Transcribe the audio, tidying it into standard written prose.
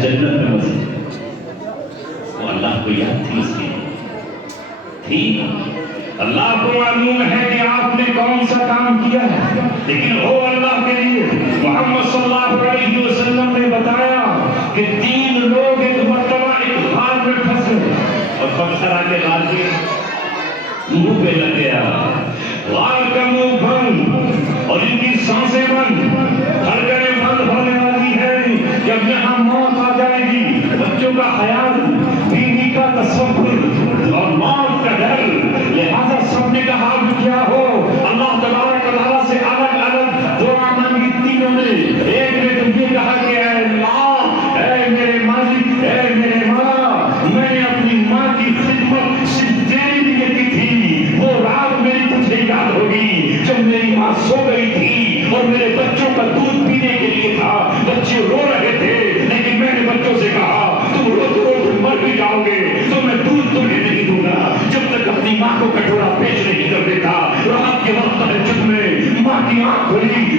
جنت میں مسجد وہ اللہ کو یاد تھی اس کی تھی. اللہ کو معلوم ہے کہ آپ نے کون سا کام کیا ہے، لیکن ہو اللہ کے لیے. محمد صلی اللہ علیہ وسلم نے بتایا کہ 3 لوگ ایک مرتبہ ایک غار میں پھنسے اور پتھر آ کے غار کے منہ پہ لگ گیا. غار کا منہ بند اور ان کی سانسیں بند، دھڑکنیں بند ہونے والی ہے. جب یہاں موت آ جائے گی، بچوں کا خیال، بیوی کا تصور اور موت کا ڈر، لہذا سب نے کہا کہ کیا ہو. اللہ تبارک و تعالیٰ سے الگ الگ دعا مانگی تینوں نے. ایک نے تو یہ کہا کہ اے اللہ، اے میرے مالک، اے میرے مولا، میں نے اپنی ماں کی خدمت صرف تیرے لیے کی تھی. وہ رات میری تجھے یاد ہوگی جب میری ماں سو گئی تھی اور میرے بچوں کا دودھ پینے کے لیے تھا. بچے رو رہے تھے لیکن میں نے بچوں سے کہا تم روز روز مر بھی جاؤ گے تو میں دودھ تمہیں نہیں دوں گا جب تک اپنی ماں کو کٹورا پیش نہیں کر دیتا. رات کے وقت تہجد میں ماں کی آنکھ کھلی